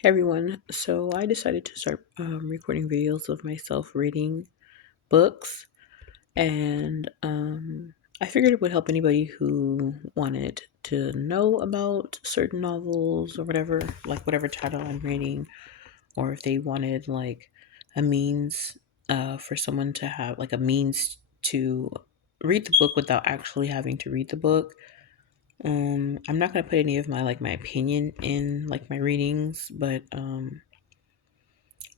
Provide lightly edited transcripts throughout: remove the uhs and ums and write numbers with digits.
Hey everyone, so I decided to start recording videos of myself reading books, and I figured it would help anybody who wanted to know about certain novels or whatever, like whatever title I'm reading, or if they wanted like a means for someone to have like a means to read the book without actually having to read the book. I'm not gonna put any of my opinion in like my readings, but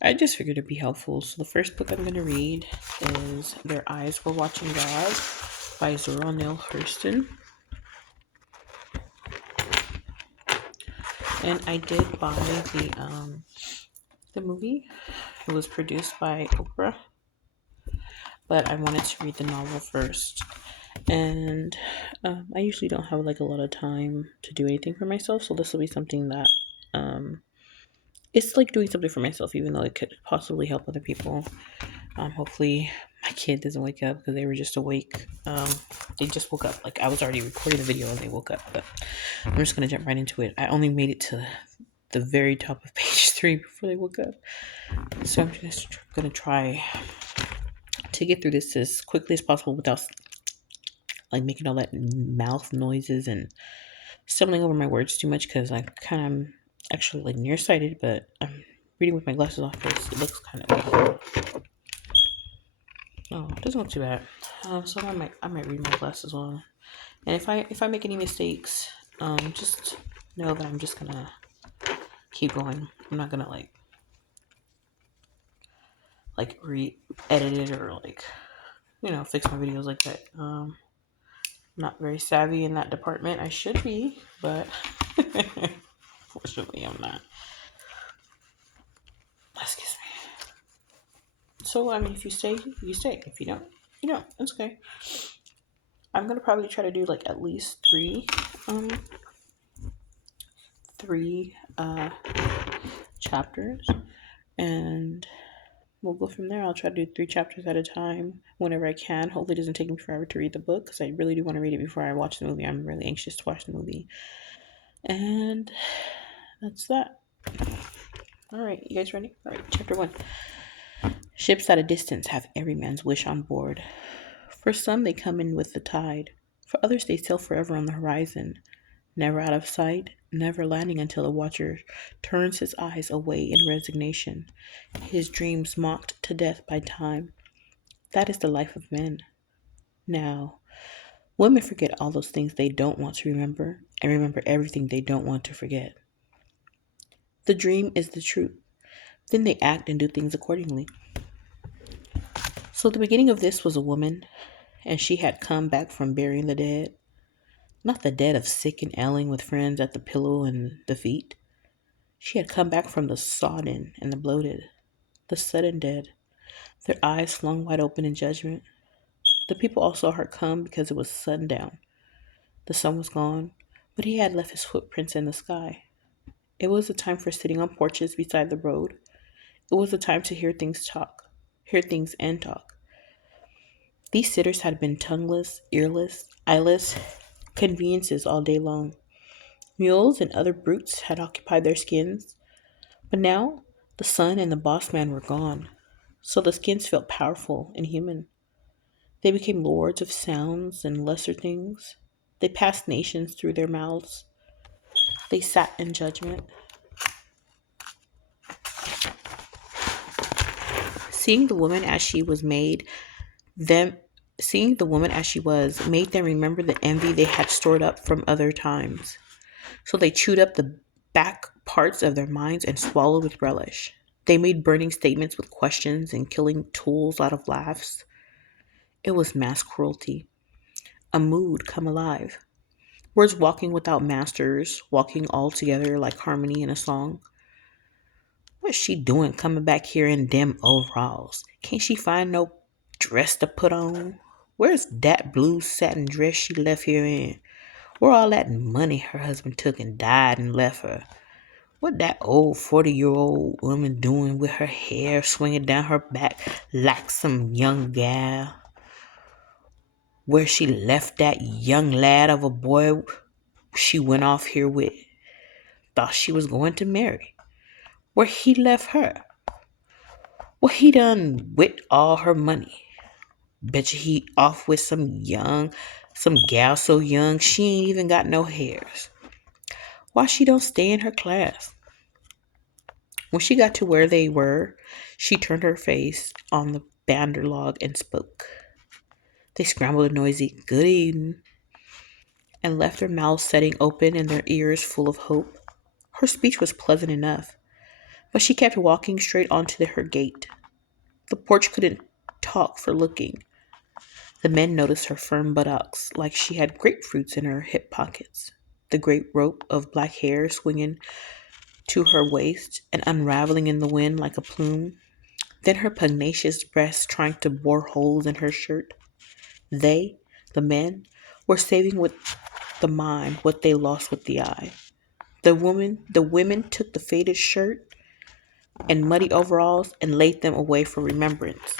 I just figured it'd be helpful. So the first book I'm going to read is Their Eyes Were Watching God by Zora Neale Hurston. And I did buy the movie. It was produced by Oprah, but I wanted to read the novel first. And I usually don't have like a lot of time to do anything for myself, so this will be something that it's like doing something for myself, even though it could possibly help other people. Hopefully, my kid doesn't wake up because they were just awake. They just woke up. Like I was already recording the video and they woke up. But I'm just gonna jump right into it. I only made it to the very top of page 3 before they woke up, so I'm just gonna try to get through this as quickly as possible without like making all that mouth noises and stumbling over my words too much because I kind of actually like nearsighted, but I'm reading with my glasses off because it looks kind of. Oh, it doesn't look too bad. So I might read my glasses on, and if I make any mistakes, just know that I'm just gonna keep going. I'm not gonna like re-edit it or like fix my videos like that. Not very savvy in that department. I should be, but fortunately I'm not. Excuse me. So I mean, if you stay, you stay. If you don't, you don't. It's okay. I'm gonna probably try to do like at least um, three chapters, and we'll go from there. I'll try to do 3 chapters at a time whenever I can. Hopefully, it doesn't take me forever to read the book because I really do want to read it before I watch the movie. I'm really anxious to watch the movie, and that's that. All right, you guys ready? All right, chapter 1. Ships at a distance have every man's wish on board. For some, they come in with the tide. For others, they sail forever on the horizon, never out of sight, never landing until the watcher turns his eyes away in resignation, his dreams mocked to death by time. That is the life of men. Now, women forget all those things they don't want to remember and remember everything they don't want to forget. The dream is the truth. Then they act and do things accordingly. So the beginning of this was a woman, and she had come back from burying the dead. Not the dead of sick and ailing with friends at the pillow and the feet. She had come back from the sodden and the bloated, the sudden dead, their eyes flung wide open in judgment. The people all saw her come because it was sundown. The sun was gone, but he had left his footprints in the sky. It was a time for sitting on porches beside the road. It was a time to hear things and talk. These sitters had been tongueless, earless, eyeless conveniences all day long. Mules and other brutes had occupied their skins, but now the sun and the boss man were gone, so the skins felt powerful and human. They became lords of sounds and lesser things. They passed nations through their mouths. They sat in judgment. Seeing the woman as she was made them Seeing the woman as she was made them remember the envy they had stored up from other times. So they chewed up the back parts of their minds and swallowed with relish. They made burning statements with questions and killing tools out of laughs. It was mass cruelty, a mood come alive. Words walking without masters, walking all together like harmony in a song. What's she doing coming back here in them overalls? Can't she find no dress to put on? Where's that blue satin dress she left here in? Where all that money her husband took and died and left her? What that old 40-year-old woman doing with her hair swinging down her back like some young gal? Where she left that young lad of a boy she went off here with? Thought she was going to marry. Where he left her. What he done with all her money. Bet you he off with some gal so young she ain't even got no hairs. Why she don't stay in her class? When she got to where they were, she turned her face on the banderlog and spoke. They scrambled a noisy "good evening" and left their mouths setting open and their ears full of hope. Her speech was pleasant enough, but she kept walking straight on to her gate. The porch couldn't talk for looking. The men noticed her firm buttocks like she had grapefruits in her hip pockets, the great rope of black hair swinging to her waist and unraveling in the wind like a plume. Then her pugnacious breasts trying to bore holes in her shirt. They, the men, were saving with the mind what they lost with the eye. The women took the faded shirt and muddy overalls and laid them away for remembrance.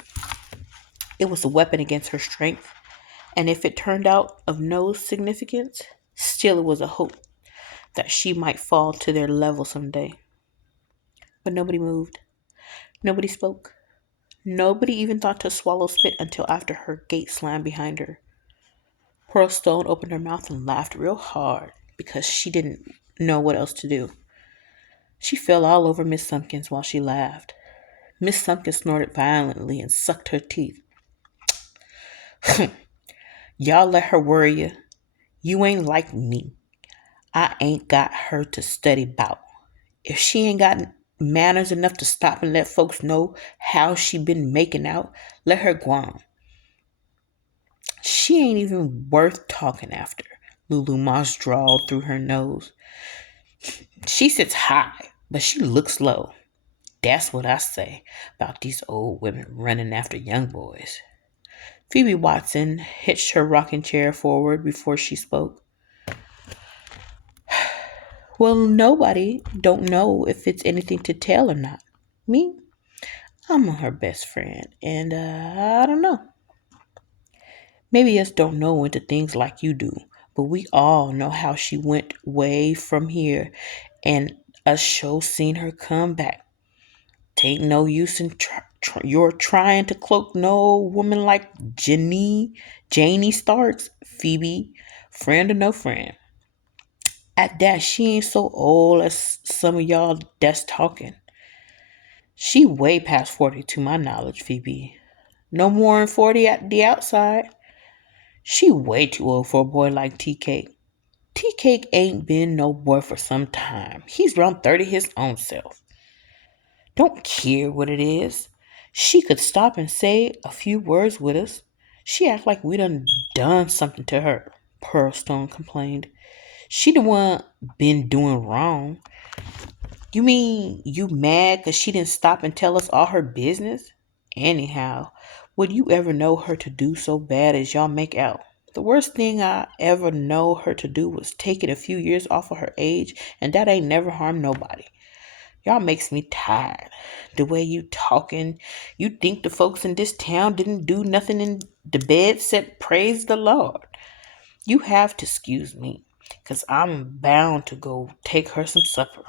It was a weapon against her strength, and if it turned out of no significance, still it was a hope that she might fall to their level some day. But nobody moved. Nobody spoke. Nobody even thought to swallow spit until after her gate slammed behind her. Pearl Stone opened her mouth and laughed real hard because she didn't know what else to do. She fell all over Miss Sumpkins while she laughed. Miss Sumpkins snorted violently and sucked her teeth. Y'all let her worry you. You ain't like me. I ain't got her to study 'bout. If she ain't got manners enough to stop and let folks know how she been making out, let her go on. She ain't even worth talking after, Lulu Moss drawled through her nose. She sits high, but she looks low. That's what I say about these old women running after young boys. Phoebe Watson hitched her rocking chair forward before she spoke. Well, nobody don't know if it's anything to tell or not. Me? I'm her best friend, and I don't know. Maybe us don't know into things like you do, but we all know how she went way from here, and us show seen her come back. Tain't no use in you're trying to cloak no woman like Janie Starks, Phoebe, friend or no friend. At that, she ain't so old as some of y'all that's talking. She way past 40 to my knowledge, Phoebe. No more than 40 at the outside. She way too old for a boy like T-Cake. T-Cake ain't been no boy for some time. He's around 30 his own self. Don't care what it is. She could stop and say a few words with us. She act like we done something to her, Pearlstone complained. She the one been doing wrong. You mean you mad cause she didn't stop and tell us all her business? Anyhow, would you ever know her to do so bad as y'all make out? The worst thing I ever know her to do was take it a few years off of her age, and that ain't never harmed nobody. Y'all makes me tired. The way you talking, you think the folks in this town didn't do nothing in the bed except praise the Lord. You have to excuse me, 'cause I'm bound to go take her some supper.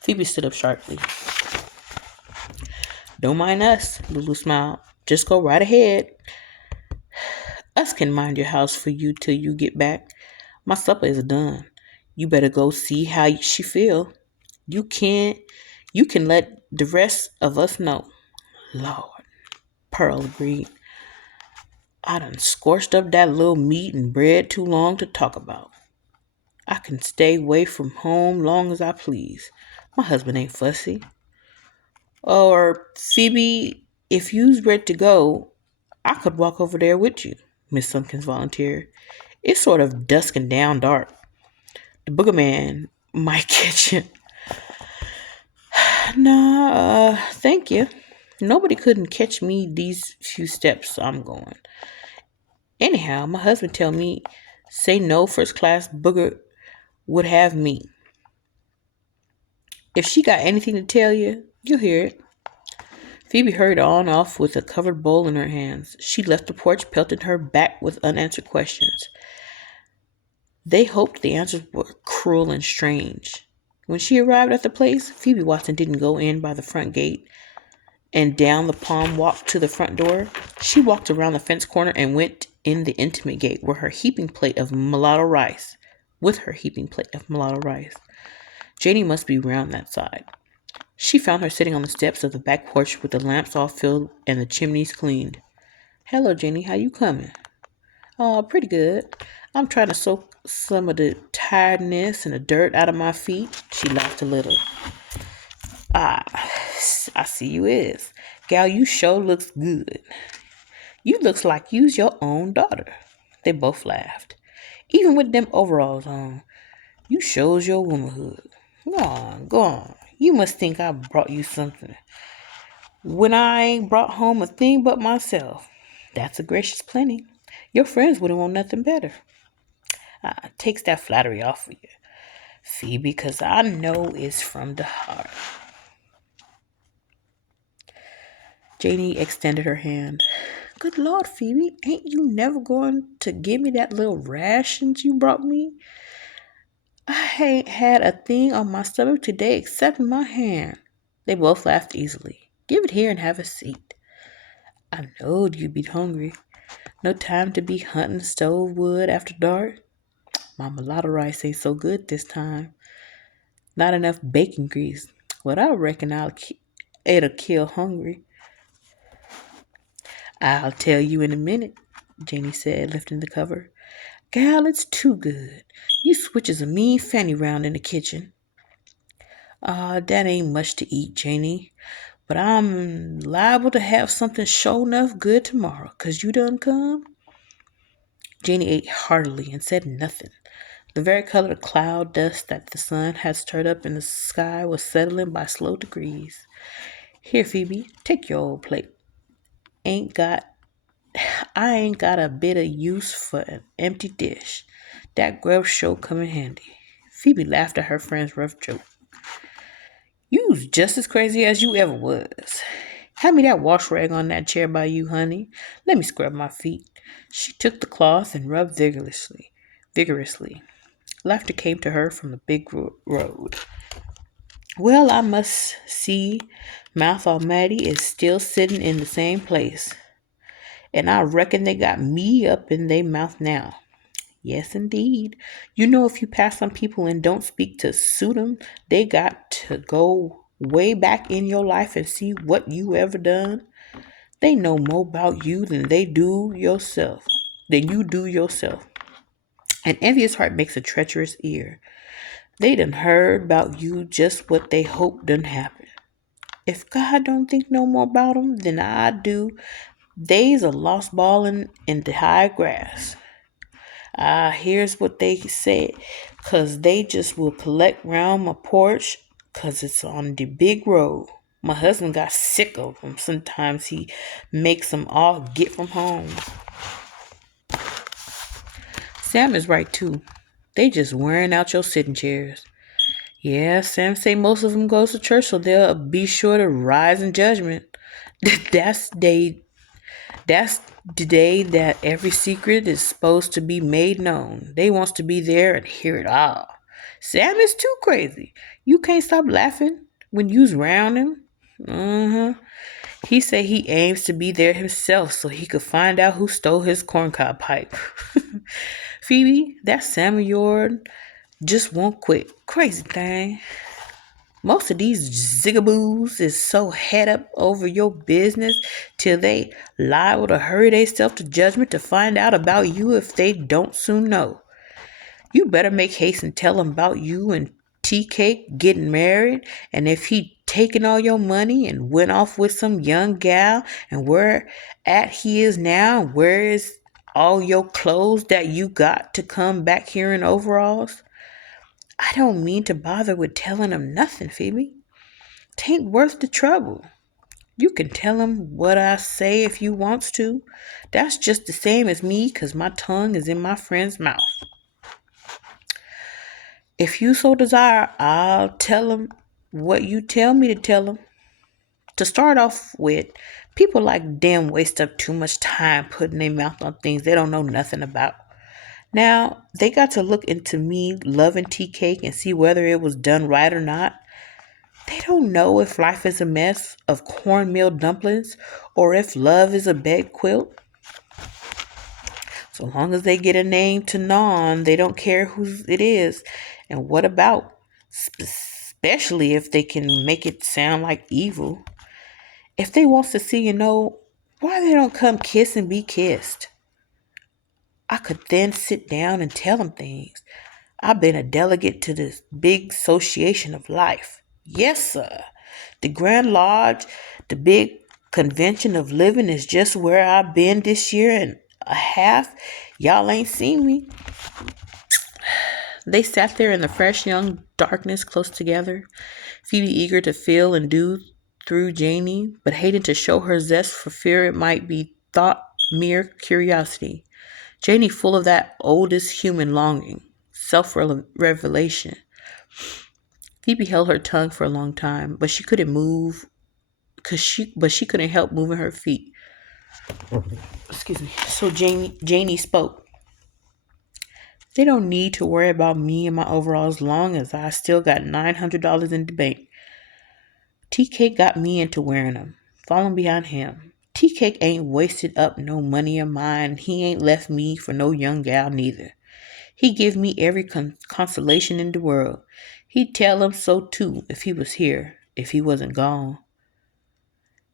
Phoebe stood up sharply. Don't mind us, Lulu smiled. Just go right ahead. Us can mind your house for you till you get back. My supper is done. You better go see how she feel. You can let the rest of us know. Lord, Pearl agreed. I done scorched up that little meat and bread too long to talk about. I can stay away from home long as I please. My husband ain't fussy. Or, Phoebe, if you's ready to go, I could walk over there with you, Miss Simpkins volunteered. It's sort of dusk and down dark. The booger man might catch you. Nah, thank you. Nobody couldn't catch me these few steps I'm going. Anyhow, my husband tell me, say no first class booger would have me. If she got anything to tell you, you'll hear it. Phoebe hurried on off with a covered bowl in her hands. She left the porch, pelting her back with unanswered questions. They hoped the answers were cruel and strange. When she arrived at the place, Phoebe Watson didn't go in by the front gate and down the palm walk to the front door. She walked around the fence corner and went in the intimate gate with her heaping plate of mulatto rice. Janie must be round that side. She found her sitting on the steps of the back porch with the lamps all filled and the chimneys cleaned. "Hello, Janie. How you coming?" "Oh, pretty good. I'm trying to soak some of the tiredness and the dirt out of my feet." She laughed a little. "Ah, I see you is. Gal, you sure looks good. You looks like you's your own daughter." They both laughed. "Even with them overalls on, you shows your womanhood. Go on. You must think I brought you something when I ain't brought home a thing but myself. That's a gracious plenty. Your friends wouldn't want nothing better." Takes that flattery off of you, Phoebe, 'cause I know it's from the heart." Janie extended her hand. "Good Lord, Phoebe, ain't you never going to give me that little rations you brought me? I ain't had a thing on my stomach today except in my hand." They both laughed easily. "Give it here and have a seat." "I knowed you'd be hungry. No time to be hunting stove wood after dark. My mulatto rice ain't so good this time. Not enough bacon grease. What I reckon it'll kill hungry." "I'll tell you in a minute," Janie said, lifting the cover. "Gal, it's too good. You switches a mean fanny round in the kitchen." That ain't much to eat, Janie. But I'm liable to have something sure enough good tomorrow, 'cause you done come." Janie ate heartily and said nothing. The very color of cloud dust that the sun had stirred up in the sky was settling by slow degrees. "Here, Phoebe, take your old plate. I ain't got a bit of use for an empty dish. That grub sure come in handy." Phoebe laughed at her friend's rough joke. "You's just as crazy as you ever was. Hand me that wash rag on that chair by you, honey. Let me scrub my feet." She took the cloth and rubbed vigorously. Laughter came to her from the big road. "Well, I must see Mouth Almighty is still sitting in the same place. And I reckon they got me up in their mouth now. Yes, indeed. You know, if you pass some people and don't speak to suit 'em, they got to go way back in your life and see what you ever done. They know more about you than you do yourself. An envious heart makes a treacherous ear. They done heard about you just what they hope done happen. If God don't think no more about 'em than I do, they's a lost ball in the high grass. Here's what they say, 'cause they just will collect round my porch, 'cause it's on the big road. My husband got sick of 'em. Sometimes he makes 'em all get from home. Sam is right, too. They just wearing out your sitting chairs. Yeah, Sam say most of 'em goes to church, so they'll be sure to rise in judgment. That's they That's the day that every secret is supposed to be made known. They wants to be there and hear it all. Sam is too crazy. You can't stop laughing when you's round him. He say he aims to be there himself so he could find out who stole his corncob pipe. Phoebe, that Sam of yours just won't quit. Crazy thing. Most of these zigaboos is so head up over your business till they liable to hurry theyself to judgment to find out about you if they don't soon know. You better make haste and tell 'em about you and Tea-Cake getting married, and if he taken all your money and went off with some young gal, and where at he is now, and where is all your clothes that you got to come back here in overalls. I don't mean to bother with telling 'em nothing, Phoebe. 'Tain't worth the trouble. You can tell 'em what I say if you wants to. That's just the same as me, 'cause my tongue is in my friend's mouth. If you so desire, I'll tell 'em what you tell me to tell 'em. To start off with, people like them waste up too much time putting their mouth on things they don't know nothing about. Now, they got to look into me loving tea cake and see whether it was done right or not. They don't know if life is a mess of cornmeal dumplings or if love is a bed quilt. So long as they get a name to gnaw on, they don't care who it is and what about, especially if they can make it sound like evil. If they wants to see and know, why they don't come kiss and be kissed? I could then sit down and tell them things. I've been a delegate to this big association of life. Yes, sir. The Grand Lodge, the big convention of living is just where I've been this year and a half. Y'all ain't seen me. They sat there in the fresh young darkness close together, Phoebe eager to feel and do through Janie, but hating to show her zest for fear it might be thought mere curiosity. Janie full of that oldest human longing, self-revelation. Phoebe held her tongue for a long time, but she couldn't move but she couldn't help moving her feet. Excuse me. So Janie spoke. They don't need to worry about me and my overalls as long as I still got $900 in the bank. T-Cake got me into wearing them, following behind him. T-Cake ain't wasted up no money of mine. He ain't left me for no young gal neither. He give me every consolation in the world. He'd tell him so too if he was here, if he wasn't gone.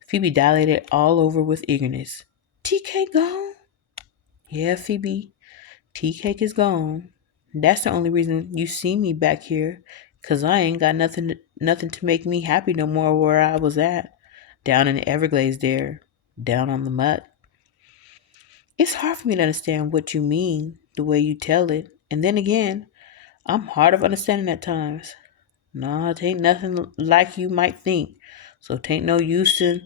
Phoebe dilated all over with eagerness. T-Cake gone? Yeah, Phoebe, Tea-Cake is gone. That's the only reason you see me back here, 'cause I ain't got nothing to make me happy no more where I was at, down in the Everglades there, down on the mud. It's hard for me to understand what you mean, the way you tell it, and then again, I'm hard of understanding at times. No, it ain't nothing like you might think, so it ain't no use in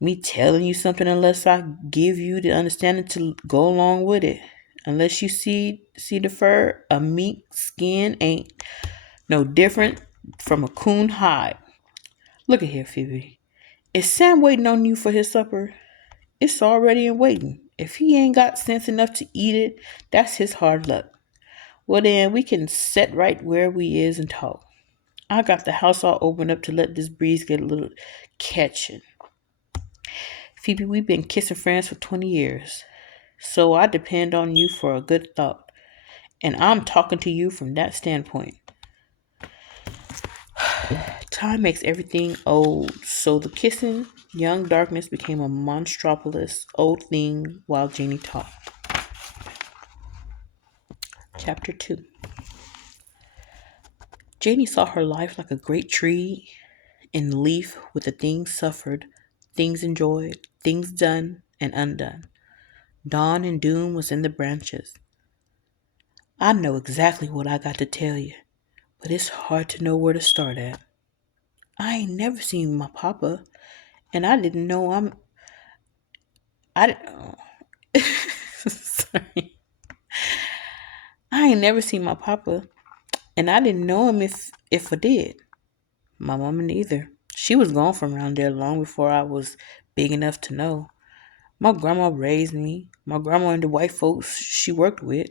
me telling you something unless I give you the understanding to go along with it. Unless you see the fur, a mink skin ain't no different from a coon hide. Look at here, Phoebe. Is Sam waiting on you for his supper? It's already in waiting. If he ain't got sense enough to eat it, that's his hard luck. Well then, we can set right where we is and talk. I got the house all open up to let this breeze get a little catching. Phoebe, we've been kissing friends for 20 years. So I depend on you for a good thought. And I'm talking to you from that standpoint. Time makes everything old, so the kissing young darkness became a monstropolis old thing while Jeannie talked. Chapter 2. Janie saw her life like a great tree in leaf with the things suffered, things enjoyed, things done and undone. Dawn and doom was in the branches. I know exactly what I got to tell you, but it's hard to know where to start at. I ain't never seen my papa, and I didn't know I didn't, sorry. I ain't never seen my papa, and I didn't know him if I did. My mama neither. She was gone from around there long before I was big enough to know. My grandma raised me. My grandma and the white folks she worked with.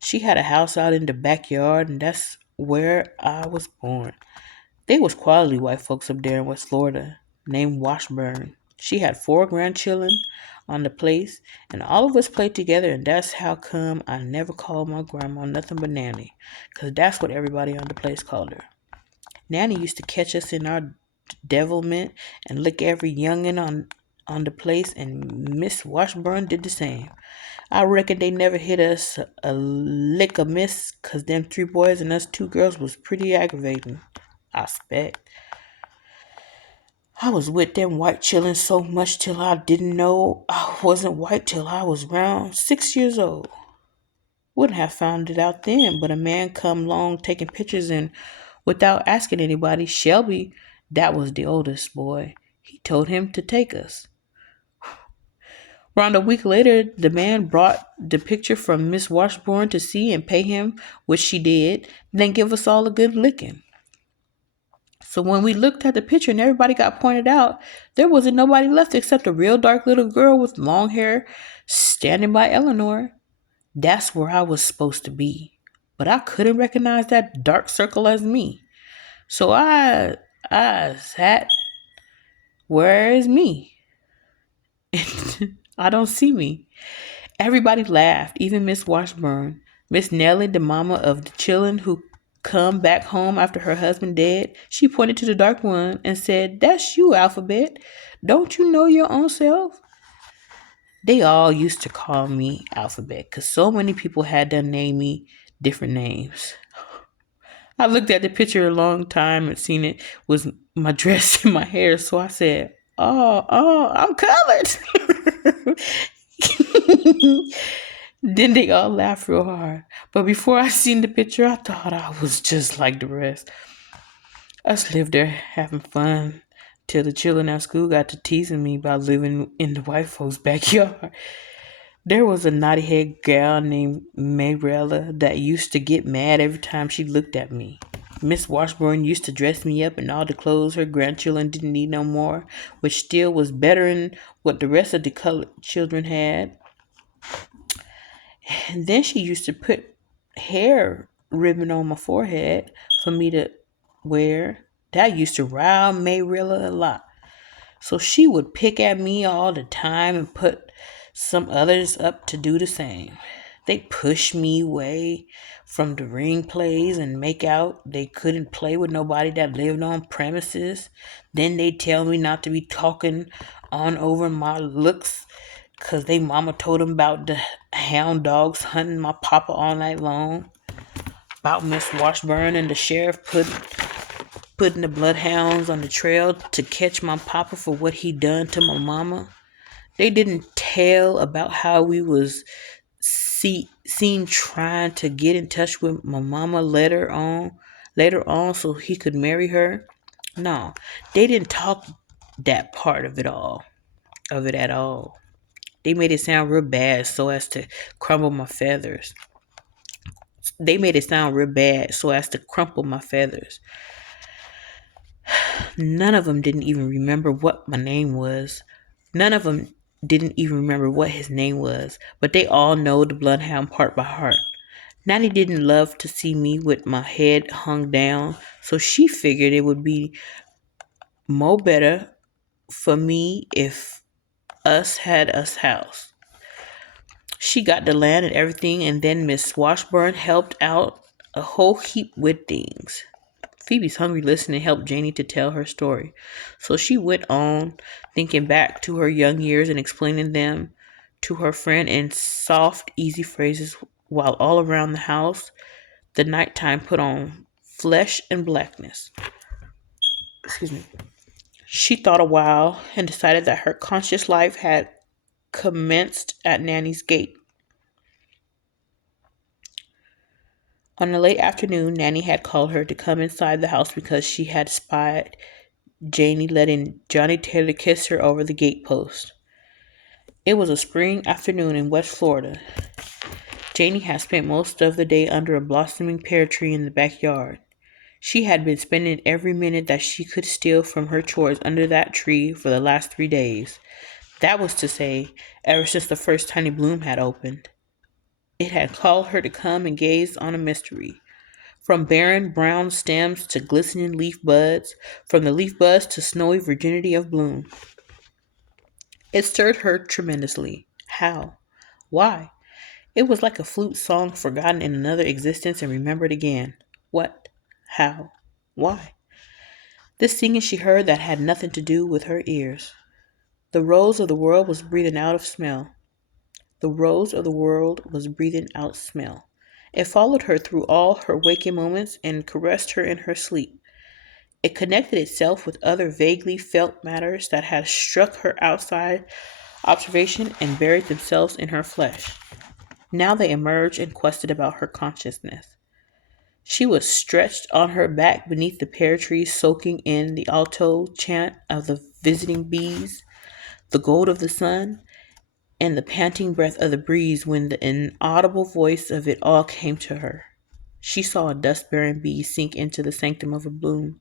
She had a house out in the backyard, and that's where I was born. They was quality white folks up there in West Florida, named Washburn. She had 4 grandchildren on the place, and all of us played together, and that's how come I never called my grandma nothing but Nanny, 'cause that's what everybody on the place called her. Nanny used to catch us in our devilment and lick every youngin' on the place, and Miss Washburn did the same. I reckon they never hit us a lick amiss, 'cause them 3 boys and us 2 girls was pretty aggravating, I expect. I was with them white chillin' so much till I didn't know I wasn't white till I was round 6 years old. Wouldn't have found it out then, but a man come along taking pictures and without asking anybody, Shelby, that was the oldest boy, he told him to take us. Around a week later, the man brought the picture from Miss Washburn to see and pay him, which she did, then give us all a good licking. So when we looked at the picture and everybody got pointed out, there wasn't nobody left except a real dark little girl with long hair standing by Eleanor. That's where I was supposed to be. But I couldn't recognize that dark circle as me. So I sat, where is me? I don't see me. Everybody laughed, even Miss Washburn. Miss Nellie, the mama of the children who come back home after her husband dead, she pointed to the dark one and said, "That's you, Alphabet. Don't you know your own self?" They all used to call me Alphabet because so many people had done named me different names. I looked at the picture a long time and seen it was my dress and my hair, so I said, "Oh, I'm colored." Then they all laughed real hard. But before I seen the picture, I thought I was just like the rest. Us lived there having fun till the children at school got to teasing me about living in the white folks' backyard. There was a naughty head gal named Mayrella that used to get mad every time she looked at me. Miss Washburn used to dress me up in all the clothes her grandchildren didn't need no more, which still was better than what the rest of the colored children had. And then she used to put hair ribbon on my forehead for me to wear. That used to rile Mayrilla a lot. So she would pick at me all the time and put some others up to do the same. They pushed me away from the ring plays and make out they couldn't play with nobody that lived on premises. Then they tell me not to be talking on over my looks because they mama told them about the hound dogs hunting my papa all night long. About Miss Washburn and the sheriff putting the bloodhounds on the trail to catch my papa for what he done to my mama. They didn't tell about how we was seen trying to get in touch with my mama later on so he could marry her. No, they didn't talk that part of it at all. They made it sound real bad so as to crumble my feathers. They made it sound real bad so as to crumple my feathers. None of them didn't even remember what my name was. None of them didn't even remember what his name was, but they all know the bloodhound part by heart. Nanny didn't love to see me with my head hung down, so she figured it would be mo better for me if us had us house. She got the land and everything, and then Miss Washburn helped out a whole heap with things. Phoebe's hungry listened and helped Janie to tell her story. So she went on, thinking back to her young years and explaining them to her friend in soft, easy phrases, while all around the house, the nighttime put on flesh and blackness. Excuse me. She thought a while and decided that her conscious life had commenced at Nanny's gate. On a late afternoon, Nanny had called her to come inside the house because she had spied Janie letting Johnny Taylor kiss her over the gatepost. It was a spring afternoon in West Florida. Janie had spent most of the day under a blossoming pear tree in the backyard. She had been spending every minute that she could steal from her chores under that tree for the last 3 days. That was to say, ever since the first tiny bloom had opened. It had called her to come and gaze on a mystery. From barren brown stems to glistening leaf buds, from the leaf buds to snowy virginity of bloom. It stirred her tremendously. How? Why? It was like a flute song forgotten in another existence and remembered again. What? How? Why? This singing she heard that had nothing to do with her ears. The rose of the world was breathing out of smell. The rose of the world was breathing out smell. It followed her through all her waking moments and caressed her in her sleep. It connected itself with other vaguely felt matters that had struck her outside observation and buried themselves in her flesh. Now they emerged and quested about her consciousness. She was stretched on her back beneath the pear tree, soaking in the alto chant of the visiting bees, the gold of the sun, and the panting breath of the breeze when the inaudible voice of it all came to her. She saw a dust-bearing bee sink into the sanctum of a bloom.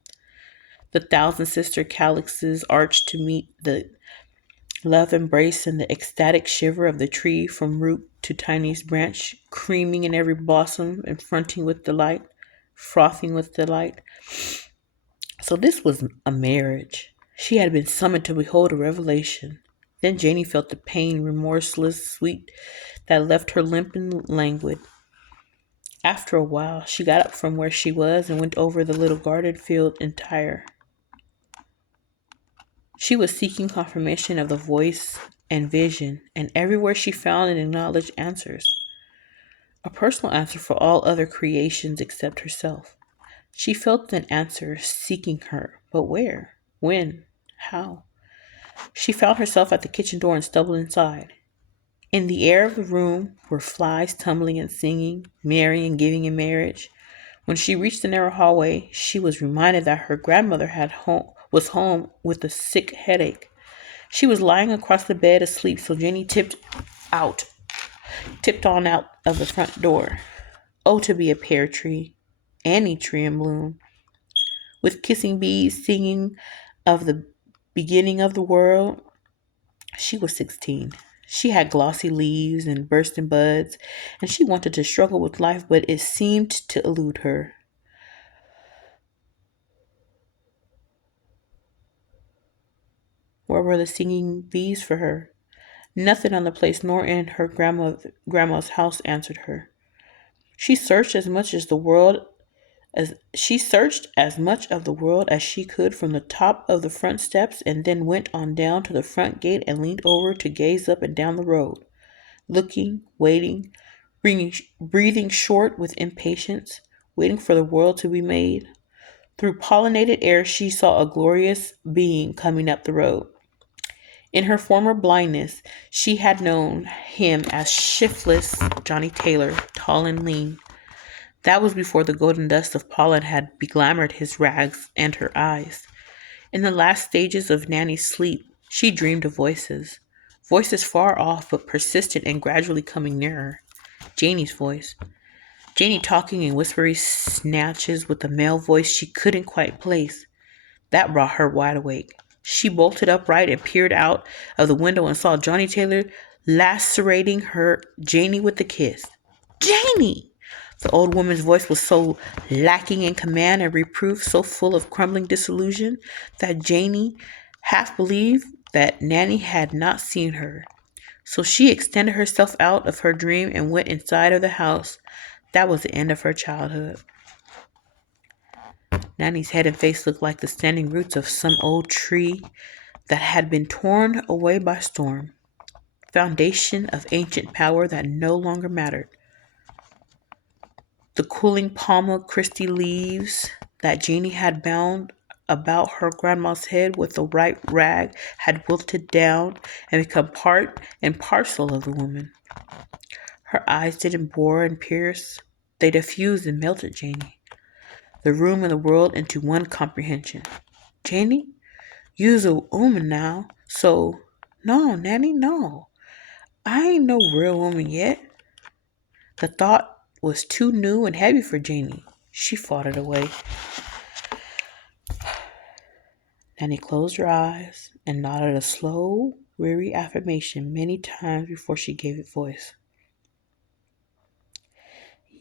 The thousand sister calyxes arched to meet the Love embrace and the ecstatic shiver of the tree from root to tiniest branch, creaming in every blossom and fronting with delight, frothing with delight. So this was a marriage. She had been summoned to behold a revelation. Then Janie felt the pain, remorseless, sweet, that left her limp and languid. After a while, she got up from where she was and went over the little garden field entire. She was seeking confirmation of the voice and vision, and everywhere she found and acknowledged answers. A personal answer for all other creations except herself. She felt an answer seeking her, but where? When? How? She found herself at the kitchen door and stumbled inside. In the air of the room were flies tumbling and singing, marrying and giving in marriage. When she reached the narrow hallway, she was reminded that her grandmother was home with a sick headache. She was lying across the bed asleep, so Jenny tipped on out of the front door. Oh, to be a pear tree, any tree in bloom, with kissing bees singing of the beginning of the world. She was 16. She had glossy leaves and bursting buds, and she wanted to struggle with life, but it seemed to elude her. Where were the singing bees for her? Nothing on the place nor in her grandma's house answered her. She searched as much as the world as she searched as much of the world as she could from the top of the front steps and then went on down to the front gate and leaned over to gaze up and down the road, looking, waiting, breathing short with impatience, waiting for the world to be made. Through pollinated air she saw a glorious being coming up the road. In her former blindness, she had known him as shiftless Johnny Taylor, tall and lean. That was before the golden dust of pollen had beglamored his rags and her eyes. In the last stages of Nanny's sleep, she dreamed of voices. Voices far off but persistent and gradually coming nearer. Janie's voice. Janie talking in whispery snatches with a male voice she couldn't quite place. That brought her wide awake. She bolted upright and peered out of the window and saw Johnny Taylor lacerating her Janie with a kiss. Janie! The old woman's voice was so lacking in command and reproof, so full of crumbling disillusion, that Janie half believed that Nanny had not seen her. So she extended herself out of her dream and went inside of the house. That was the end of her childhood. Nanny's head and face looked like the standing roots of some old tree that had been torn away by storm. Foundation of ancient power that no longer mattered. The cooling Palma Christi leaves that Jeanie had bound about her grandma's head with the right rag had wilted down and become part and parcel of the woman. Her eyes didn't bore and pierce. They diffused and melted Janie, the room and the world into one comprehension. Janie, you's a woman now, so no, Nanny, no. I ain't no real woman yet. The thought was too new and heavy for Janie. She fought it away. Nanny closed her eyes and nodded a slow, weary affirmation many times before she gave it voice.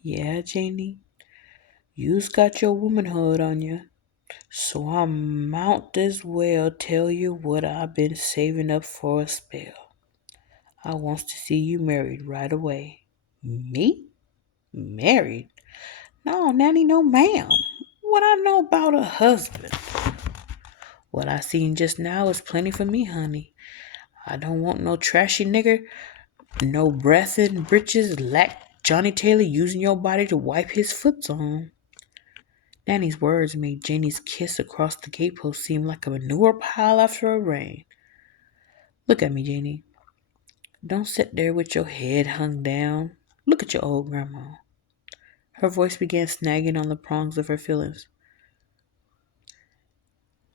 Yeah, Janie, you's got your womanhood on you. So I mount as well tell you what I've been saving up for a spell. I wants to see you married right away. Me? Married? No, Nanny, no ma'am. What I know about a husband? What I seen just now is plenty for me, honey. I don't want no trashy nigger, no breath in britches like Johnny Taylor using your body to wipe his foots on. Nanny's words made Janie's kiss across the gatepost seem like a manure pile after a rain. Look at me, Janie. Don't sit there with your head hung down. Look at your old grandma. Her voice began snagging on the prongs of her feelings.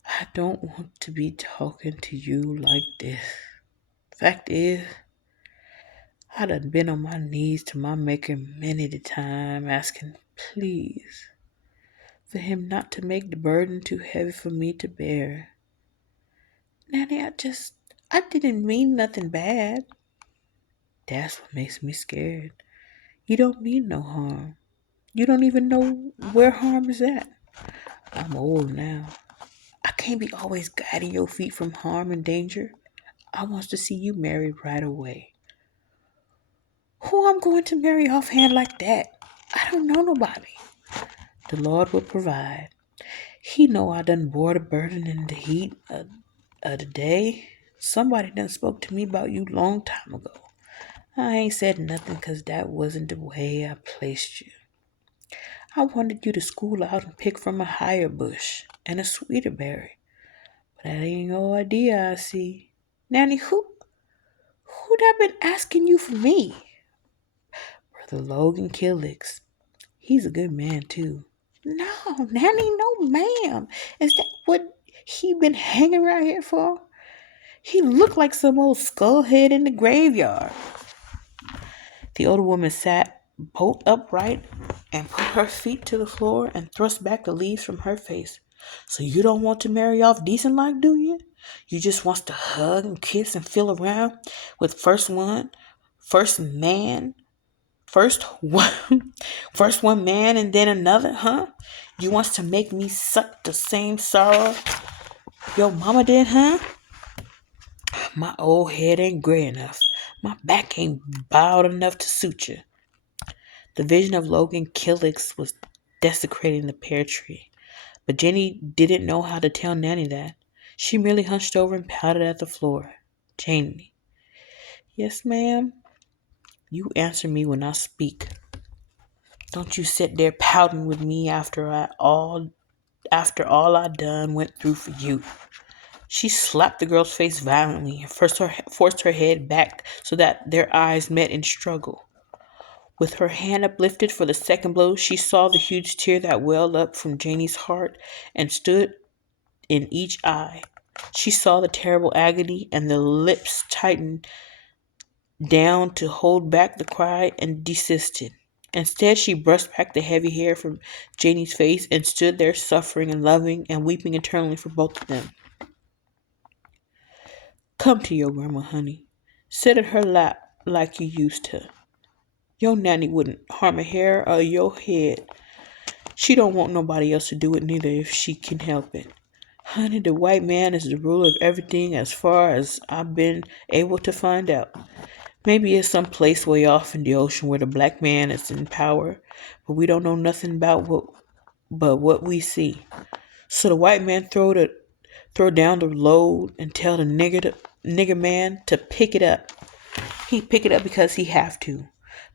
I don't want to be talking to you like this. Fact is, I done been on my knees to my maker many a time, asking, please, for him not to make the burden too heavy for me to bear. Nanny, I didn't mean nothing bad. That's what makes me scared. You don't mean no harm. You don't even know where harm is at. I'm old now. I can't be always guiding your feet from harm and danger. I wants to see you married right away. Who I'm going to marry offhand like that? I don't know nobody. The Lord will provide. He know I done bore the burden in the heat of the day. Somebody done spoke to me about you long time ago. I ain't said nothing 'cause that wasn't the way I placed you. I wanted you to school out and pick from a higher bush and a sweeter berry. But that ain't no idea I see. Nanny, who that been asking you for me? Brother Logan Killix. He's a good man too. No, Nanny, no ma'am. Is that what he been hanging around here for? He looked like some old skullhead in the graveyard. The older woman sat bolt upright and put her feet to the floor and thrust back the leaves from her face. So you don't want to marry off decent like, do you? You just wants to hug and kiss and feel around with first man, first one, first one man and then another, huh? You wants to make me suck the same sorrow your mama did, huh? My old head ain't gray enough. My back ain't bowed enough to suit you. The vision of Logan Killix was desecrating the pear tree, but Jenny didn't know how to tell Nanny that. She merely hunched over and pouted at the floor. Jenny, yes, ma'am. You answer me when I speak. Don't you sit there pouting with me after all I done went through for you. She slapped the girl's face violently and forced her head back so that their eyes met in struggle. With her hand uplifted for the second blow, she saw the huge tear that welled up from Janie's heart and stood in each eye. She saw the terrible agony, and the lips tightened down to hold back the cry and desisted. Instead, she brushed back the heavy hair from Janie's face and stood there suffering and loving and weeping eternally for both of them. Come to your grandma, honey. Sit at her lap like you used to. Your nanny wouldn't harm a hair of your head. She don't want nobody else to do it neither if she can help it. Honey, the white man is the ruler of everything as far as I've been able to find out. Maybe it's some place way off in the ocean where the black man is in power, but we don't know nothing about what we see. So the white man throw down the load and tell the nigger man to pick it up. He pick it up because he have to,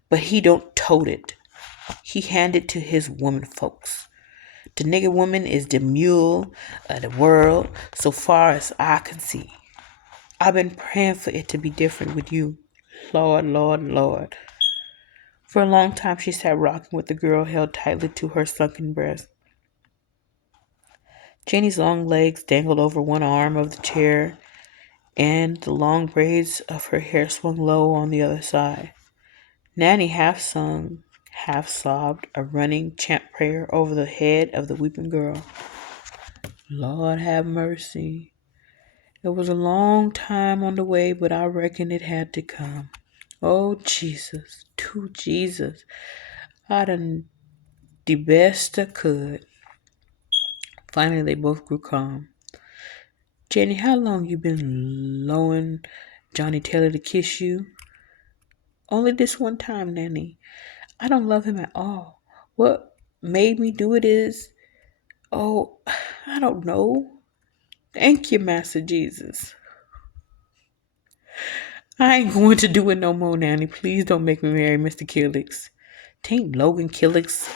but he don't tote it. He hand it to his woman folks. The nigger woman is the mule of the world so far as I can see. I've been praying for it to be different with you. Lord, Lord, Lord. For a long time she sat rocking with the girl held tightly to her sunken breast. Janie's long legs dangled over one arm of the chair, and the long braids of her hair swung low on the other side. Nanny half sung, half sobbed, a running chant prayer over the head of the weeping girl. Lord have mercy. It was a long time on the way, but I reckon it had to come. Oh, Jesus, to Jesus. I done the best I could. Finally, they both grew calm. Jenny, how long you been lowing Johnny Taylor to kiss you? Only this one time, Nanny. I don't love him at all. What made me do it is, oh, I don't know. Thank you, Master Jesus. I ain't going to do it no more, Nanny. Please don't make me marry Mr. Killix. Tain't Logan Killix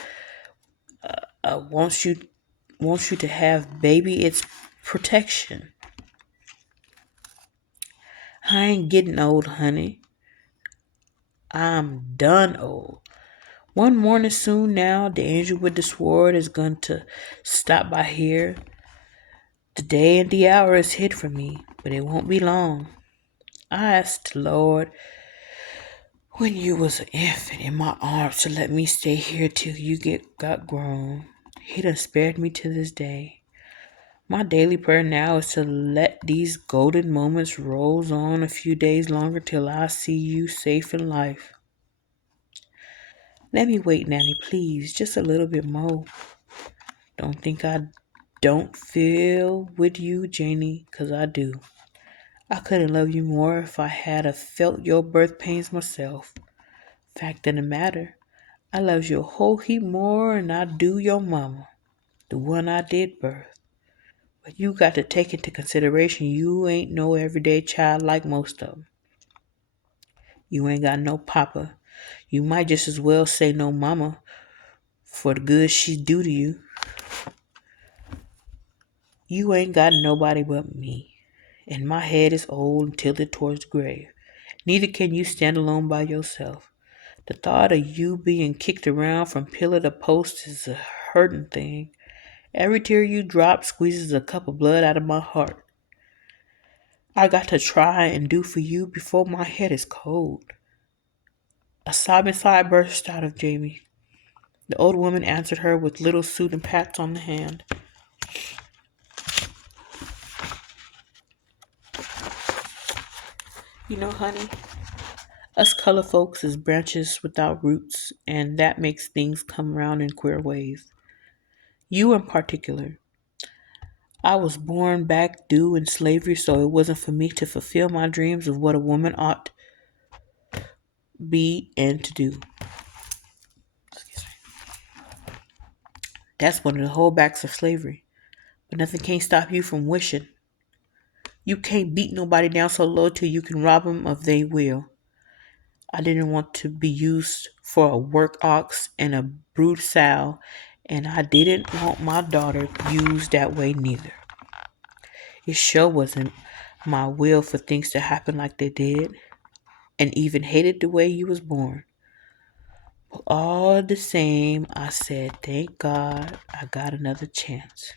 wants you to have baby. It's protection. I ain't getting old, honey. I'm done old. One morning soon now, the angel with the sword is going to stop by here. The day and the hour is hid from me, but it won't be long. I asked the Lord when you was an infant in my arms to let me stay here till you got grown. He done spared me to this day. My daily prayer now is to let these golden moments roll on a few days longer till I see you safe in life. Let me wait, Nanny, please, just a little bit more. Don't think I don't feel with you, Janie, 'cause I do. I couldn't love you more if I had a felt your birth pains myself. Fact of the matter, I loves you a whole heap more than I do your mama, the one I did birth. But you got to take into consideration you ain't no everyday child like most of 'em. You ain't got no papa. You might just as well say no mama for the good she do to you. You ain't got nobody but me, and my head is old and tilted towards the grave. Neither can you stand alone by yourself. The thought of you being kicked around from pillar to post is a hurting thing. Every tear you drop squeezes a cup of blood out of my heart. I got to try and do for you before my head is cold. A sobbing sigh burst out of Jamie. The old woman answered her with little soothing pats on the hand. You know, honey, us color folks is branches without roots, and that makes things come around in queer ways. You in particular. I was born back due in slavery, so it wasn't for me to fulfill my dreams of what a woman ought to be and to do. That's one of the holdbacks of slavery. But nothing can't stop you from wishing. You can't beat nobody down so low till you can rob them of their will. I didn't want to be used for a work ox and a brood sow, and I didn't want my daughter used that way neither. It sure wasn't my will for things to happen like they did, and even hated the way you was born. But all the same, I said, thank God I got another chance.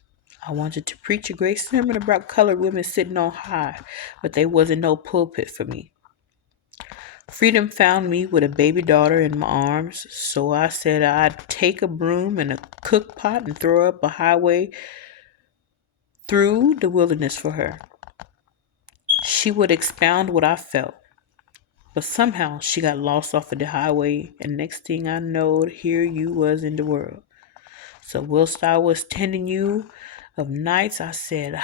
I wanted to preach a great sermon about colored women sitting on high, but there wasn't no pulpit for me. Freedom found me with a baby daughter in my arms, so I said I'd take a broom and a cook pot and throw up a highway through the wilderness for her. She would expound what I felt, but somehow she got lost off of the highway, and next thing I knowed, here you was in the world. So whilst I was tending you of nights, I said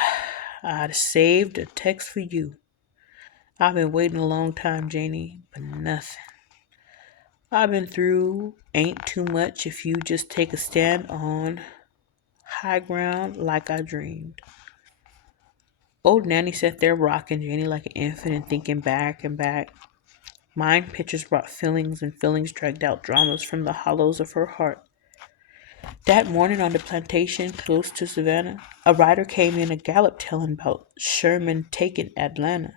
I'd saved a text for you. I've been waiting a long time, Janie, but nothing. I've been through ain't too much if you just take a stand on high ground like I dreamed. Old Nanny sat there rocking Janie like an infant and thinking back and back. Mind pictures brought feelings, and feelings dragged out dramas from the hollows of her heart. That morning on the plantation close to Savannah, a rider came in a gallop telling about Sherman taking Atlanta.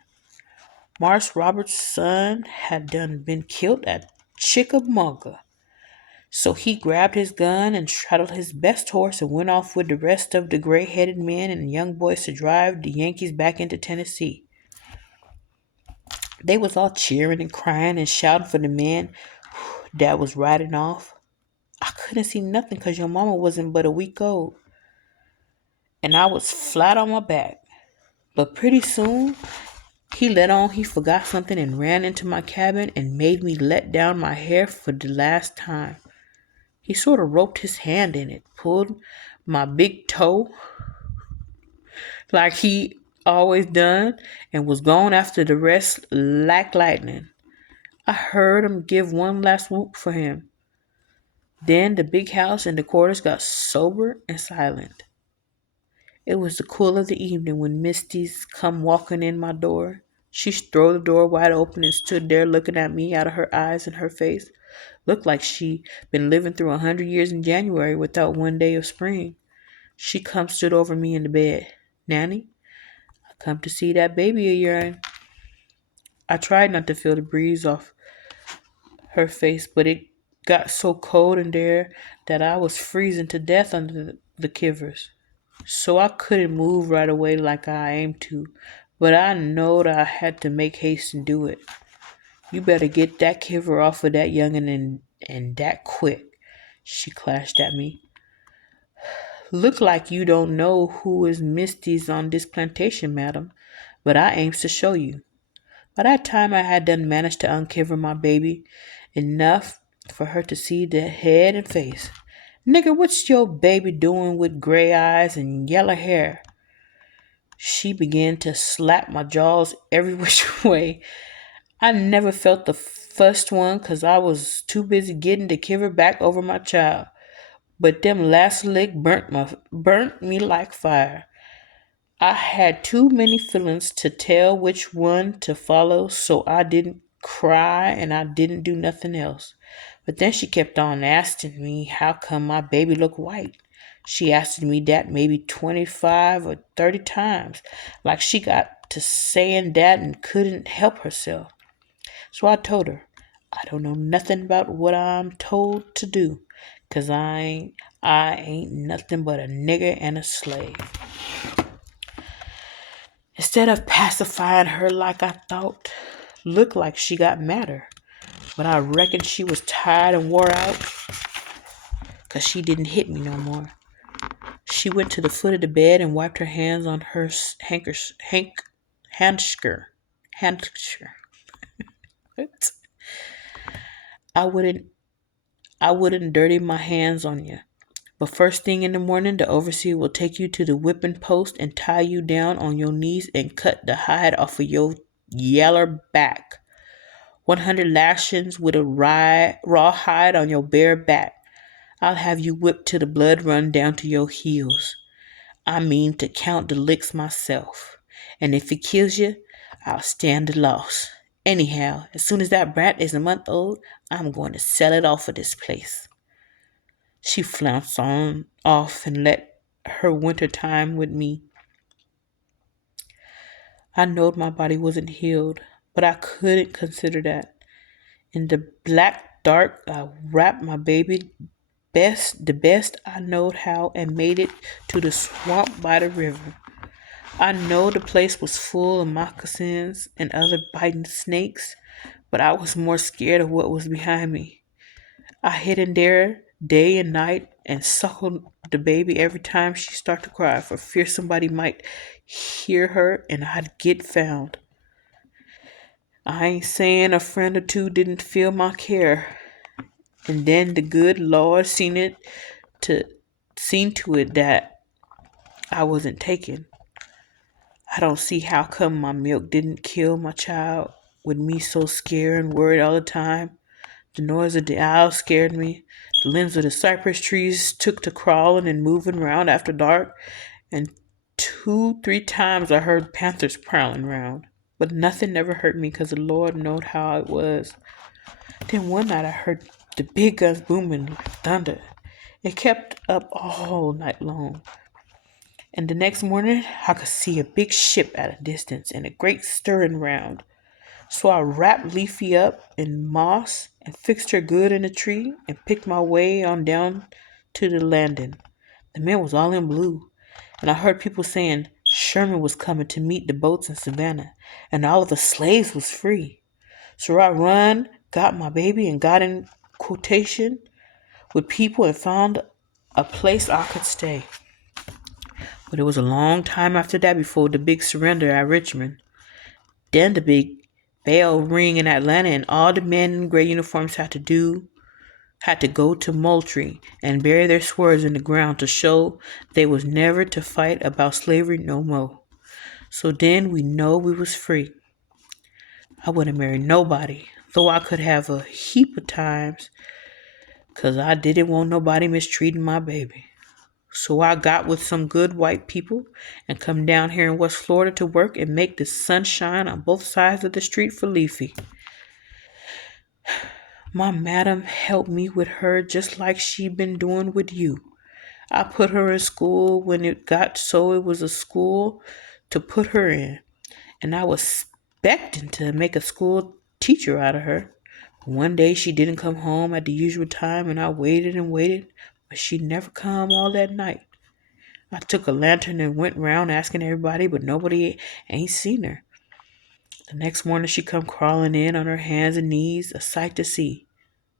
Morris Roberts' son had done been killed at Chickamauga. So he grabbed his gun and straddled his best horse and went off with the rest of the gray-headed men and young boys to drive the Yankees back into Tennessee. They was all cheering and crying and shouting for the man that was riding off. I couldn't see nothing 'cause your mama wasn't but a week old, and I was flat on my back. But pretty soon, he let on he forgot something and ran into my cabin and made me let down my hair for the last time. He sort of roped his hand in it, pulled my big toe like he always done, and was gone after the rest like lightning. I heard him give one last whoop for him. Then the big house and the quarters got sober and silent. It was the cool of the evening when Misty's come walking in my door. She throwed the door wide open and stood there looking at me out of her eyes and her face. Looked like she been living through 100 years in January without one day of spring. She come stood over me in the bed. Nanny, I come to see that baby of yourn. I tried not to feel the breeze off her face, but it got so cold in there that I was freezing to death under the kivers. So I couldn't move right away like I aimed to, but I knowed I had to make haste and do it. You better get that kiver off of that youngin' and that quick, she clashed at me. Look like you don't know who is Misty's on this plantation, madam, but I aims to show you. By that time I had done managed to uncover my baby enough for her to see the head and face. Nigger, what's your baby doing with gray eyes and yellow hair? She began to slap my jaws every which way. I never felt the first one 'cause I was too busy getting the kiver back over my child. But them last lick burnt me like fire. I had too many feelings to tell which one to follow, so I didn't cry and I didn't do nothing else. But then she kept on asking me how come my baby looked white. She asked me that maybe 25 or 30 times, like she got to saying that and couldn't help herself. So I told her, I don't know nothing about what I'm told to do, 'cause I ain't nothing but a nigger and a slave. Instead of pacifying her like I thought, looked like she got madder. But I reckon she was tired and wore out, 'cause she didn't hit me no more. She went to the foot of the bed and wiped her hands on her handsker. Handsker. I wouldn't I wouldn't dirty my hands on you. But first thing in the morning, the overseer will take you to the whipping post and tie you down on your knees and cut the hide off of your yaller back. 100 lashings with a raw hide on your bare back. I'll have you whipped till the blood run down to your heels. I mean to count the licks myself. And if it kills you, I'll stand the loss. Anyhow, as soon as that brat is a month old, I'm going to sell it off of this place. She flounced on off and let her winter time with me. I knowed my body wasn't healed, but I couldn't consider that. In the black dark, I wrapped my baby the best I knowed how and made it to the swamp by the river. I know the place was full of moccasins and other biting snakes, but I was more scared of what was behind me. I hid in there day and night and suckled the baby every time she started to cry for fear somebody might hear her and I'd get found. I ain't saying a friend or two didn't feel my care, and then the good Lord to seen to it that I wasn't taken. I don't see how come my milk didn't kill my child with me so scared and worried all the time. The noise of the owl scared me. The limbs of the cypress trees took to crawling and moving round after dark, and 2, 3 times I heard panthers prowling round. But nothing never hurt me 'cause the Lord knowed how it was. Then one night I heard the big guns booming like thunder. It kept up all night long. And the next morning I could see a big ship at a distance and a great stirring round. So I wrapped Leafy up in moss and fixed her good in a tree and picked my way on down to the landing. The men was all in blue, and I heard people saying Sherman was coming to meet the boats in Savannah, and all of the slaves was free. So I run, got my baby, and got in quotation with people and found a place I could stay. But it was a long time after that before the big surrender at Richmond. Then the big bell ring in Atlanta, and all the men in gray uniforms had to go to Moultrie and bury their swords in the ground to show they was never to fight about slavery no more. So then we know we was free. I wouldn't marry nobody, though I could have a heap of times, 'cause I didn't want nobody mistreating my baby. So I got with some good white people and come down here in West Florida to work and make the sun shine on both sides of the street for Leafy. My madam helped me with her just like she been doing with you. I put her in school when it got so it was a school to put her in, and I was expecting to make a school teacher out of her. One day she didn't come home at the usual time, and I waited and waited, but she never come all that night. I took a lantern and went round asking everybody, but nobody ain't seen her. The next morning she come crawling in on her hands and knees, a sight to see.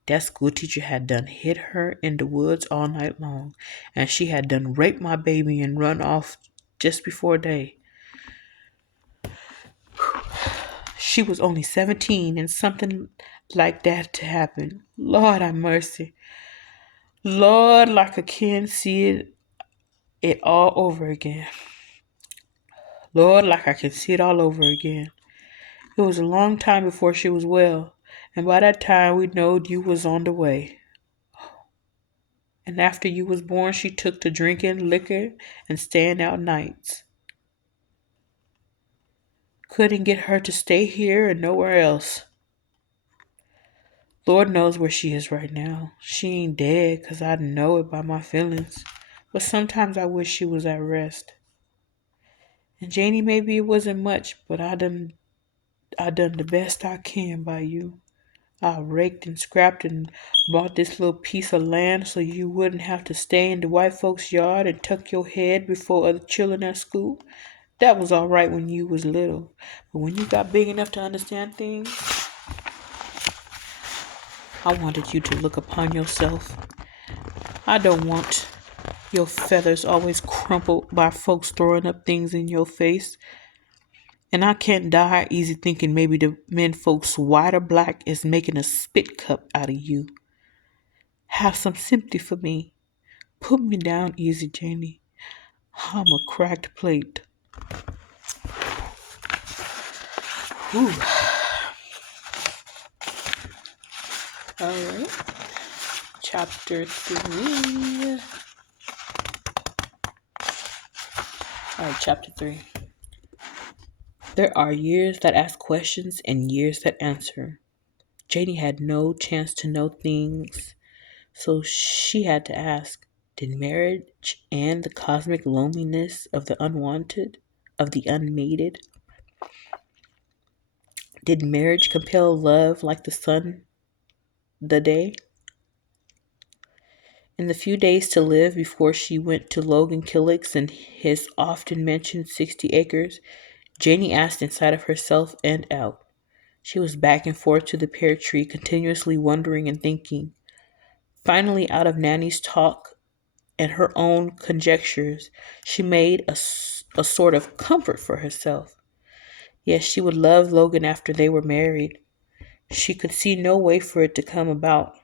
That school teacher had done hid her in the woods all night long, and she had done raped my baby and run off just before day. She was only 17 and something like that to happen. Lord have mercy. Lord, like I can see it all over again. Lord, like I can see it all over again. It was a long time before she was well, and by that time we knowed you was on the way. And after you was born, she took to drinking liquor and staying out nights. Couldn't get her to stay here and nowhere else. Lord knows where she is right now. She ain't dead 'cause I know it by my feelings. But sometimes I wish she was at rest. And Janie, maybe it wasn't much, but I done the best I can by you. I raked and scrapped and bought this little piece of land so you wouldn't have to stay in the white folks' yard and tuck your head before other children at school. That was all right when you was little. But when you got big enough to understand things, I wanted you to look upon yourself. I don't want your feathers always crumpled by folks throwing up things in your face. And I can't die easy thinking maybe the men folks, white or black, is making a spit cup out of you. Have some sympathy for me. Put me down easy, Janie. I'm a cracked plate. Ooh. All right. Chapter 3. All right, chapter 3. There are years that ask questions and years that answer. Janie had no chance to know things, so she had to ask, did marriage and the cosmic loneliness of the unwanted, of the unmated, did marriage compel love like the sun, the day? In the few days to live before she went to Logan Killick's and his often mentioned 60 acres, Janie asked inside of herself and out. She was back and forth to the pear tree, continuously wondering and thinking. Finally, out of Nanny's talk and her own conjectures, she made a sort of comfort for herself. Yes, she would love Logan after they were married. She could see no way for it to come about.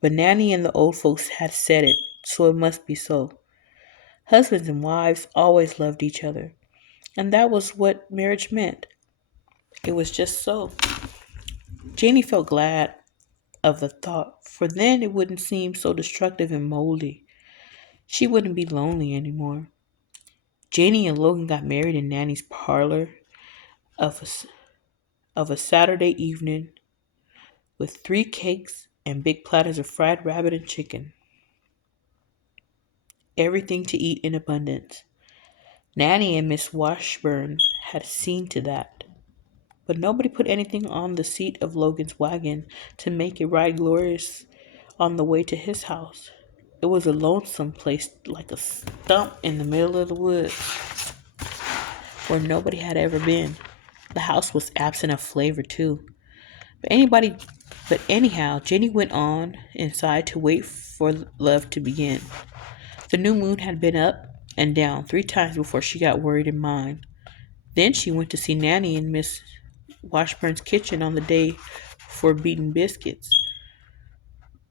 But Nanny and the old folks had said it, so it must be so. Husbands and wives always loved each other, and that was what marriage meant. It was just so. Janie felt glad of the thought, for then it wouldn't seem so destructive and moldy. She wouldn't be lonely anymore. Janie and Logan got married in Nanny's parlor of a Saturday evening with 3 cakes and big platters of fried rabbit and chicken. Everything to eat in abundance. Nanny and Miss Washburn had seen to that. But nobody put anything on the seat of Logan's wagon to make it ride glorious on the way to his house. It was a lonesome place like a stump in the middle of the woods where nobody had ever been. The house was absent of flavor too. But anyhow, Jenny went on inside to wait for love to begin. The new moon had been up and down 3 times before she got worried in mind. Then she went to see Nanny in Miss Washburn's kitchen on the day for beaten biscuits.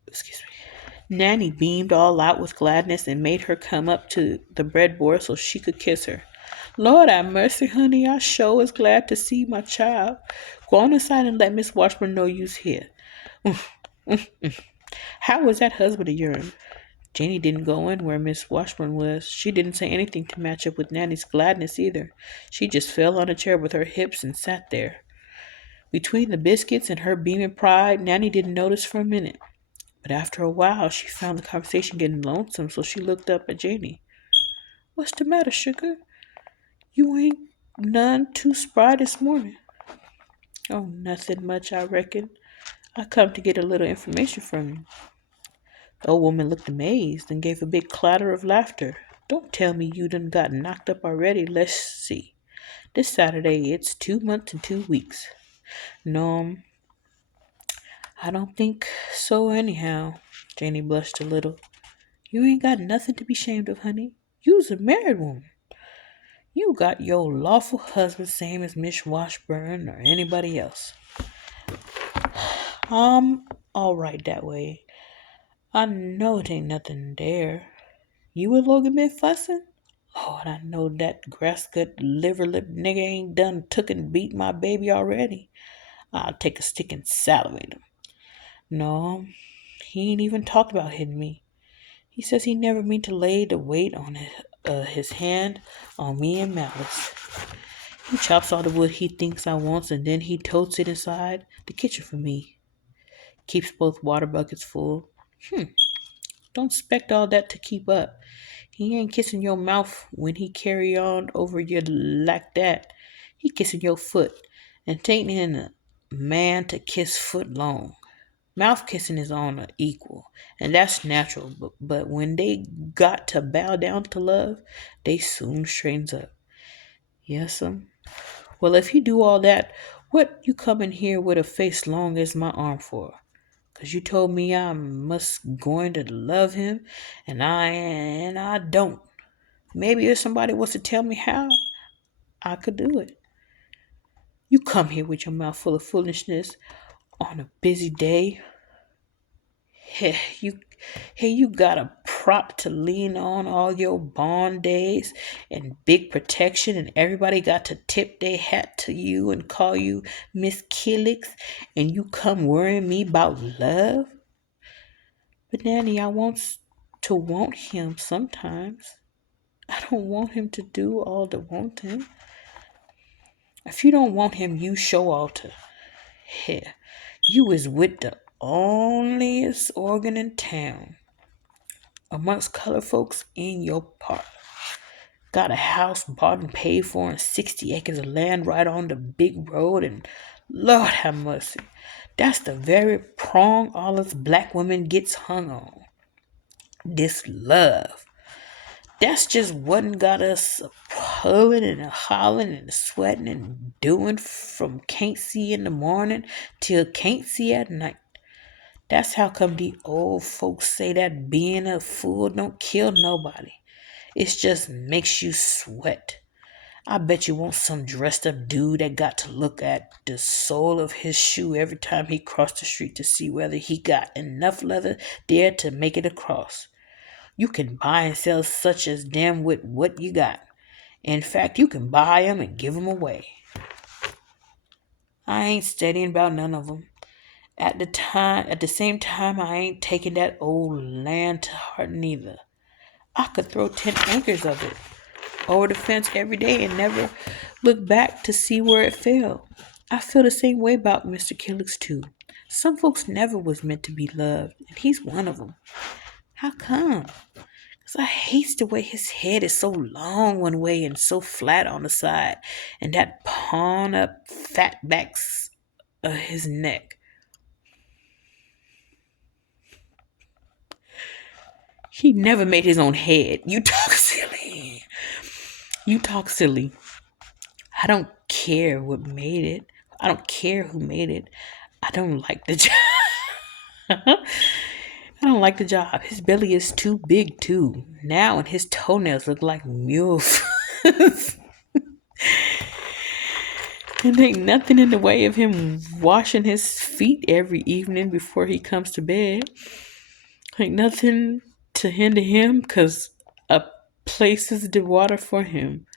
Excuse me. Nanny beamed all out with gladness and made her come up to the breadboard so she could kiss her. Lord have mercy, honey, I sure is glad to see my child. Go on inside and let Miss Washburn know you's here. How was that husband of yours? Janie didn't go in where Miss Washburn was. She didn't say anything to match up with Nanny's gladness either. She just fell on a chair with her hips and sat there. Between the biscuits and her beaming pride, Nanny didn't notice for a minute. But after a while, she found the conversation getting lonesome, so she looked up at Janie. What's the matter, sugar? You ain't none too spry this morning. Oh, nothing much, I reckon. I come to get a little information from you. The old woman looked amazed and gave a big clatter of laughter. Don't tell me you done got knocked up already. Let's see. This Saturday, it's 2 months and 2 weeks. No, I don't think so anyhow. Janie blushed a little. You ain't got nothing to be ashamed of, honey. You's a married woman. You got your lawful husband same as Miss Washburn or anybody else. I'm all right that way. I know it ain't nothing there. You and Logan been fussing? Lord, I know that grass-cut, liver-lip nigga ain't done took and beat my baby already. I'll take a stick and salivate him. No, he ain't even talked about hitting me. He says he never meant to lay the weight on his hand on me and Malice. He chops all the wood he thinks I wants, and then he totes it inside the kitchen for me. Keeps both water buckets full. Don't expect all that to keep up. He ain't kissing your mouth when he carry on over you like that. He kissing your foot, and tain't in a man to kiss foot long. Mouth kissing is on an equal, and that's natural. But when they got to bow down to love, they soon straightens up. Yes'm. Well, if you do all that, what you come in here with a face long as my arm for? 'Cause you told me I must going to love him, and I don't. Maybe if somebody was to tell me how, I could do it. You come here with your mouth full of foolishness on a busy day. Hey, you got a prop to lean on all your bond days and big protection, and everybody got to tip their hat to you and call you Miss Killix, and you come worrying me about love? But Nanny, I wants to want him sometimes. I don't want him to do all the wanting. If you don't want him, you show Alter. Here, you is with the onlyest organ in town. Amongst colored folks in your part. Got a house bought and paid for and 60 acres of land right on the big road, and Lord have mercy. That's the very prong all us black women gets hung on. This love. That's just what got us pulling and hollering and sweating and doing from can't see in the morning till can't see at night. That's how come the old folks say that being a fool don't kill nobody. It just makes you sweat. I bet you want some dressed up dude that got to look at the sole of his shoe every time he crossed the street to see whether he got enough leather there to make it across. You can buy and sell such as them with what you got. In fact, you can buy them and give them away. I ain't studying about none of them. At the same time, I ain't taking that old land to heart neither. I could throw 10 acres of it over the fence every day and never look back to see where it fell. I feel the same way about Mr. Killix too. Some folks never was meant to be loved, and he's one of them. How come? 'Cause I hates the way his head is so long one way and so flat on the side, and that pawn up fat backs of his neck. He never made his own head. You talk silly. You talk silly. I don't care what made it. I don't care who made it. I don't like the job. I don't like the job. His belly is too big too. Now and his toenails look like mule. And ain't nothing in the way of him washing his feet every evening before he comes to bed. Ain't nothing to hinder him, 'cause a place is the water for him.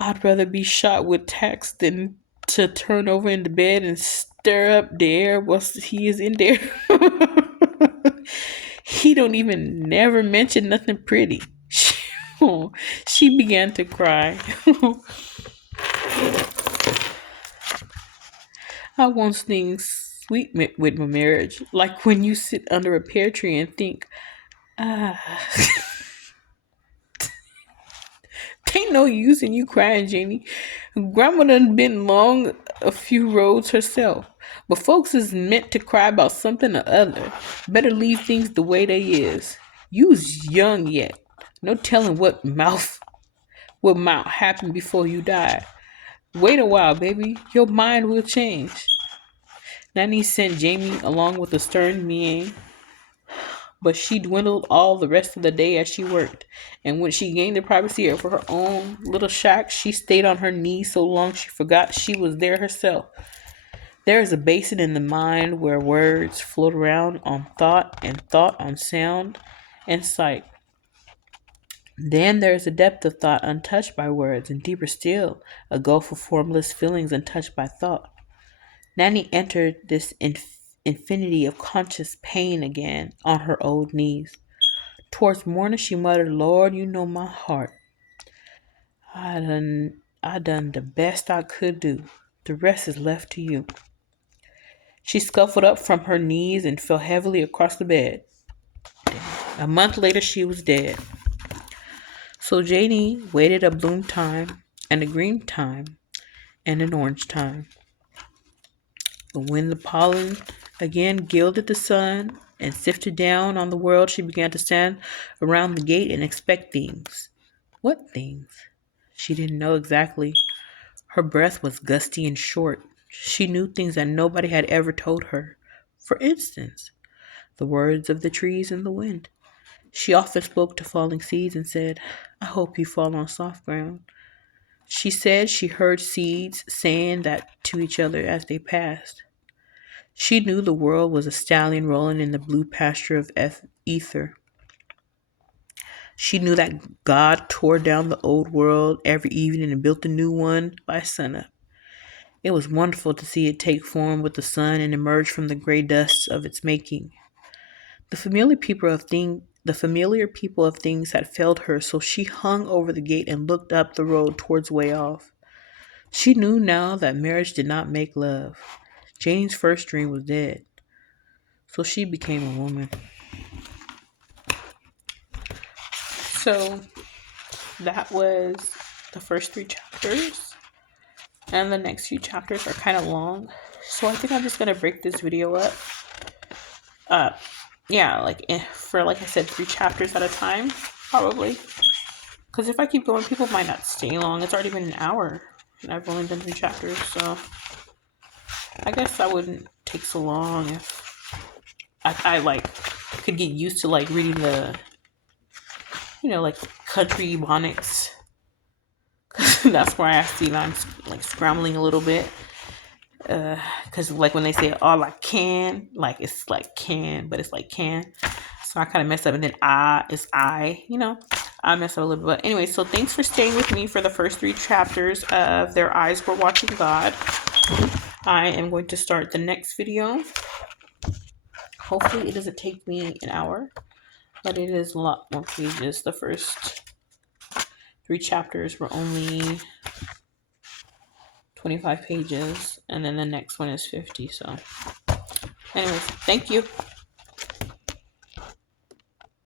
I'd rather be shot with tacks than to turn over in the bed and stir up the air whilst he is in there. He don't even never mention nothing pretty. She began to cry. I want things sweet with my marriage, like when you sit under a pear tree and think, ah. Ain't no use in you crying, Janie. Grandma done been long a few roads herself. But folks is meant to cry about something or other. Better leave things the way they is. You's young yet. No telling what might happen before you die. Wait a while, baby. Your mind will change. Nanny sent Jamie along with a stern mien, but she dwindled all the rest of the day as she worked. And when she gained the privacy of her own little shack, she stayed on her knees so long she forgot she was there herself. There is a basin in the mind where words float around on thought and thought on sound and sight. Then there is a depth of thought untouched by words, and deeper still, a gulf of formless feelings untouched by thought. Nanny entered this infinity of conscious pain again on her old knees. Towards morning she muttered, Lord, you know my heart. I done the best I could do. The rest is left to you. She scuffled up from her knees and fell heavily across the bed. A month later she was dead. So Janie waited a bloom time and a green time and an orange time. But when the pollen again gilded the sun and sifted down on the world, she began to stand around the gate and expect things. What things? She didn't know exactly. Her breath was gusty and short. She knew things that nobody had ever told her. For instance, the words of the trees and the wind. She often spoke to falling seeds and said, I hope you fall on soft ground. She said she heard seeds saying that to each other as they passed. She knew the world was a stallion rolling in the blue pasture of ether. She knew that God tore down the old world every evening and built a new one by sunup. It was wonderful to see it take form with the sun and emerge from the gray dust of its making. The familiar people of things had failed her, so she hung over the gate and looked up the road towards way off. She knew now that marriage did not make love. Jane's first dream was dead, so she became a woman. So that was the first 3 chapters, and the next few chapters are kind of long, so I think I'm just gonna break this video up. For like I said, 3 chapters at a time, probably. Because if I keep going, people might not stay long. It's already been an hour, and I've only done 3 chapters, so I guess I wouldn't take so long if I like could get used to like reading the, like country ebonics. That's where I see that I'm like scrambling a little bit. Because like when they say all I can, like it's like can, but it's like can. So I kind of mess up, and then is I mess up a little bit. But anyway, so thanks for staying with me for the first 3 chapters of Their Eyes Were Watching God. I am going to start the next video. Hopefully it doesn't take me an hour, but it is a lot more pages. The first 3 chapters were only 25 pages, and then the next one is 50. So anyways, thank you.